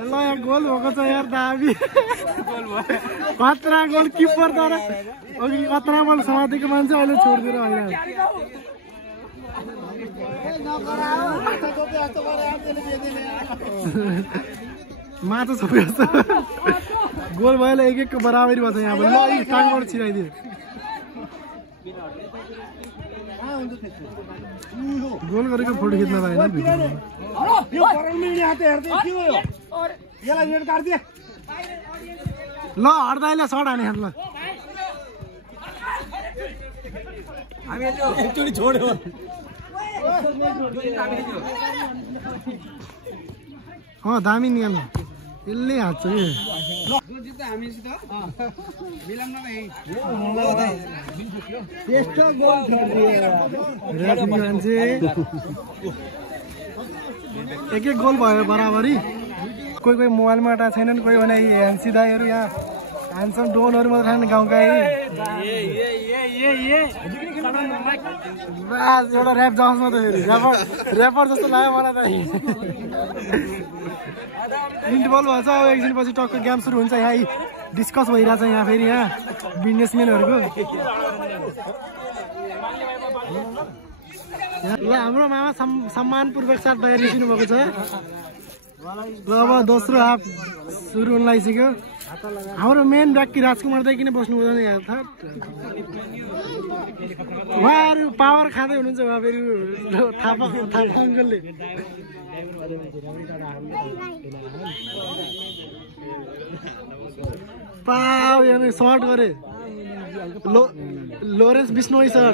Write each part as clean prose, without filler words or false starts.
ल यहाँ गोल भएको छ यार दाबी खतरा गोल किपर तर अघि खतरा बल समातेको मान्छे अहिले छोडिदिएर आइरहेको माछा छोप्यो जस्तो गोल भयो एक एकको बराबरी भयो यहाँ ल टाङबाट छिराइदियो गोल गरेको फोटो खिच्न पाएन ल हट्दा सर्ट हाने ल छोड्यो दामी निकाल्नु यसले हाच्छ मान्छे एक एक गोल भयो बराबरी कोही कोही मोबाइलमा हटा छैनन् कोही भने एनसी दाईहरू यहाँ ह्यान्डसम डोलहरू मात्र खाने गाउँका एउटा ऱ्याप जाओस् न त फेरि ऱ्यापर जस्तो लाग्यो मलाई त इन्टरभल भएछ अब एकछिनपछि टक्क गेम सुरु हुन्छ यहाँ डिस्कस भइरहेछ यहाँ फेरि यहाँ बिजनेसम्यानहरूको ल हाम्रो मामा सम्मानपूर्वक साथ बाहिर निस्किनु भएको छ ल अब दोस्रो हाफ सुरु हुन लागिसक्यो हाम्रो मेन व्यक्ति राजकुमार दाइ किन बस्नु हुँदैन यहाँ त उहाँहरू पावर खाँदै हुनुहुन्छ उहाँ फेरि थापा अङ्कलले पाव यहाँ सर्ट गरे लोरेन्स बिस्नोई सर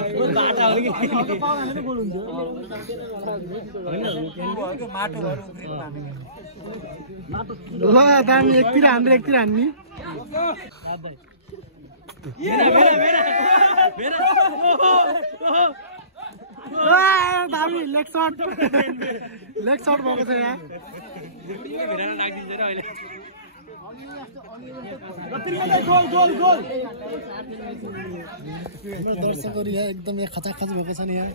ल दामी एकतिर हान्ने एकतिर हान्ने दामी लेग सर्ट भएको छ यहाँ दर्शकहरू यहाँ एकदम यहाँ खचाखच भएको छ नि यहाँ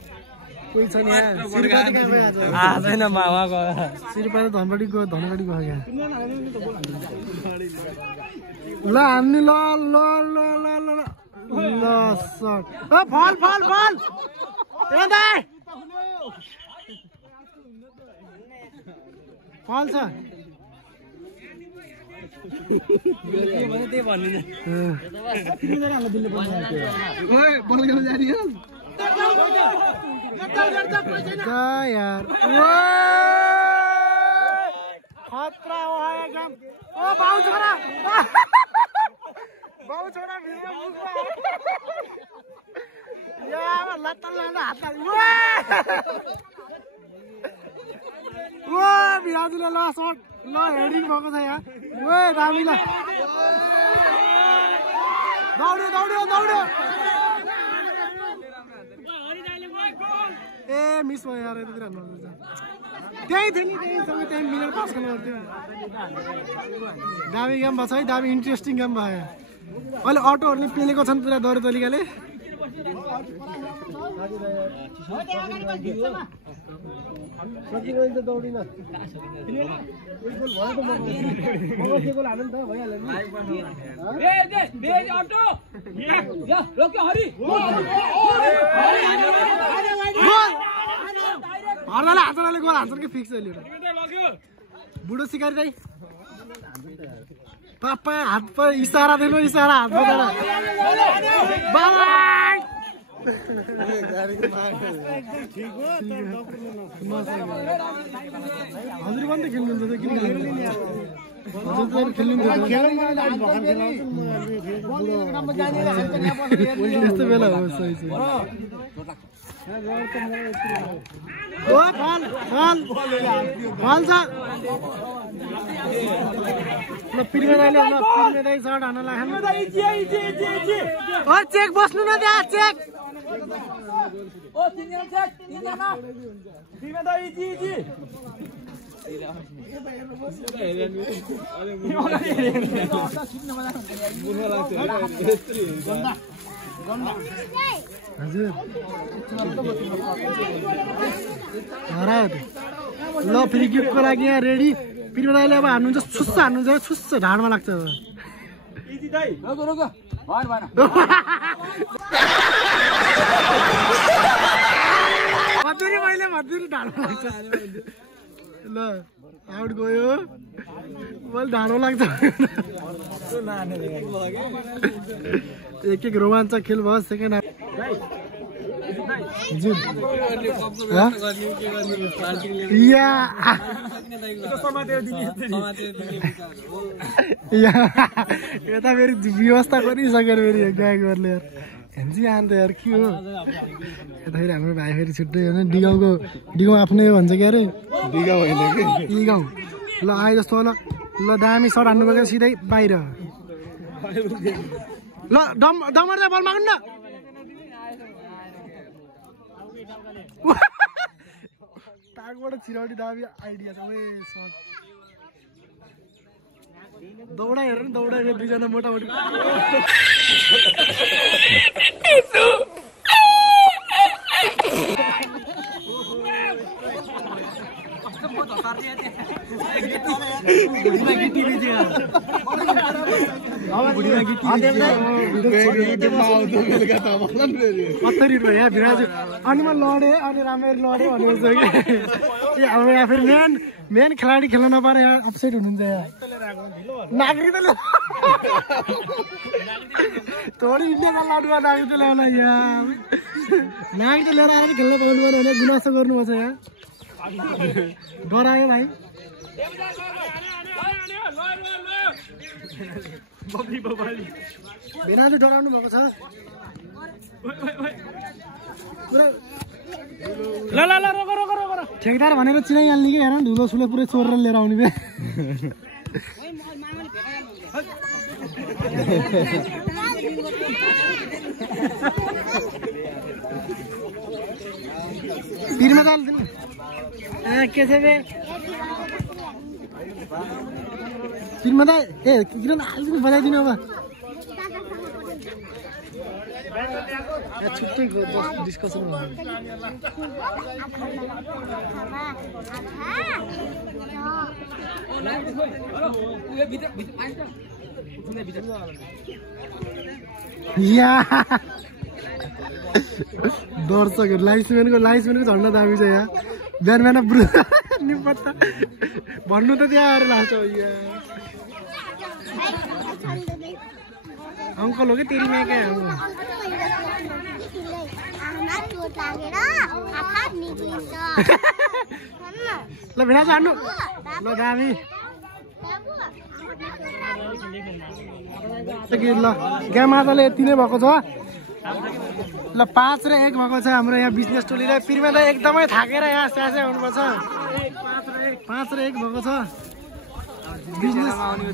कोही छ नि यहाँ सिरुपा धनगढी गयो यहाँ ल हान्ने ल ल ल ल ल सर्ट फल फल फल फल छ यार खतरा हो एकदम ओ बाउ छोरा यार लत्तल लाँदा हात ओ बिराजुले ल सर्ट ल हेडिङ भएको छ यहाँ ओ दामी ल दौड्यो ए मिस भयो यार यतातिर हान्नु त्यही थियो नि त्यही मिलेर पास गर्नु पर्थ्यो दामी गेम भएको छ है दामी इन्ट्रेस्टिङ गेम भयो अहिले अटोहरूले पेलेको छन् पुरा दौड तरिकाले दौडिन हर्दाले हातले गोल हान्छ कि फिक्स अहिले बुढो सिकारी चाहिँ पापा हात इसारा दिनु इसारा हात हजुर पनि त खेल्नुहुन्छ किन यस्तो बेला हो सही सर्ट हान लाग्नु चेक बस्नु न त्यहाँ चेक हजुर हरायो त ल फ्री गिफ्टको लागि यहाँ रेडी पिरदाइले अब हान्नुहुन्छ छुस्स हान्नुहुन्छ छुस्स ढाडमा लाग्छ मधुरी मैले मधुरी ढाडमा लाग्छ ल आउट गयो मैले ढाडो लाग्छ एक एक रोमाञ्चक खेल भयो सेकेन्ड हाफ यता फेरि व्यवस्था गरिसकेर फेरि गायकहरूले यार हेन्जी आन्त यार के हो यता फेरि हाम्रो भाइ फेरि छुट्टै होइन डिगाउँ आफ्नै हो भन्छ क्या अरे डिगाउँ ल आए जस्तो ल ल दामी सर्ट हान्नुभएको सिधै बाहिर ल डमर चाहिँ बल माग्नु न तागबाट छिराउटी दाबी आइडिया छ दौडा हेर नि दौडा हेर दुईजना मोटामोटी अनि म लडेँ अनि राम्ररी लडेँ भनेपछि कि अब यहाँ फेरि मेन खेलाडी खेल्न नपाएर यहाँ अपसेट हुनुहुन्छ यहाँ नागरिक त थोरै इन्डियाको लडुवा नागरिक ल्याउन यहाँ नागरिक त लिएर आएर खेल्न पाउनु पर्यो भने गुनासो गर्नुपर्छ यहाँ डरायो भाइ भिनाजु डराउनु भएको छ ल ल ल रोको रोको रोको ठेकदार भनेर चिनाइहाल्ने कि हेर धुलो सुलो पुरै चोरेर लिएर आउने बे पिरमा दाल दिनु के छ बे पिरमा दाल ए किन हाल्दिनु बजाइदिनु अब छुट्टै डिस्कसन दर्शकहरू लाइसमेनको झन्डा दामी छ यहाँ बिहान बिहान ब्रु निपत्ता भन्नु त त्यहाँ आएर लाग्छ अङ्कल हो कि तेरी में क्या ल भिना हान्नु ल दामी ल गामाताले यति नै भएको छ ल 5 र 1 भएको छ हाम्रो यहाँ बिजनेस टोलीले पिरमा त एकदमै थाकेर यहाँ स्यासे हुनुपर्छ 5 र 1 भएको छ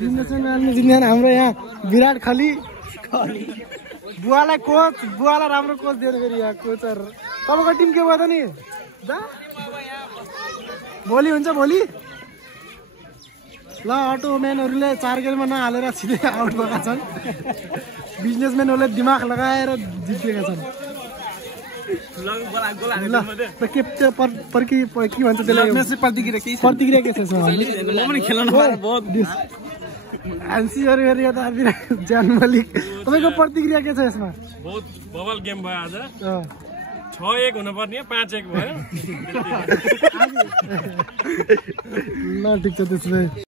बिजनेसम्यान हाम्रो यहाँ विराट खली बुवालाई राम्रो कोच दिएर फेरि यहाँ कोचर तपाईँको टिम के भयो त नि भोलि हुन्छ भोलि ल अटोम्यानहरूले 4 गेममा नहालेर सिधै आउट भएका छन् बिजनेसम्यानहरूले दिमाग लगाएर जितेका छन् ल के भन्छ त्यसलाई प्रतिक्रिया के छ आन्सीहरू हेरेर त ज्यान मलिक तपाईँको प्रतिक्रिया के छ यसमा बहुत बबल गेम भयो आज 6-1 हुनुपर्ने 5-1 भयो ल ठिक छ त्यसो भए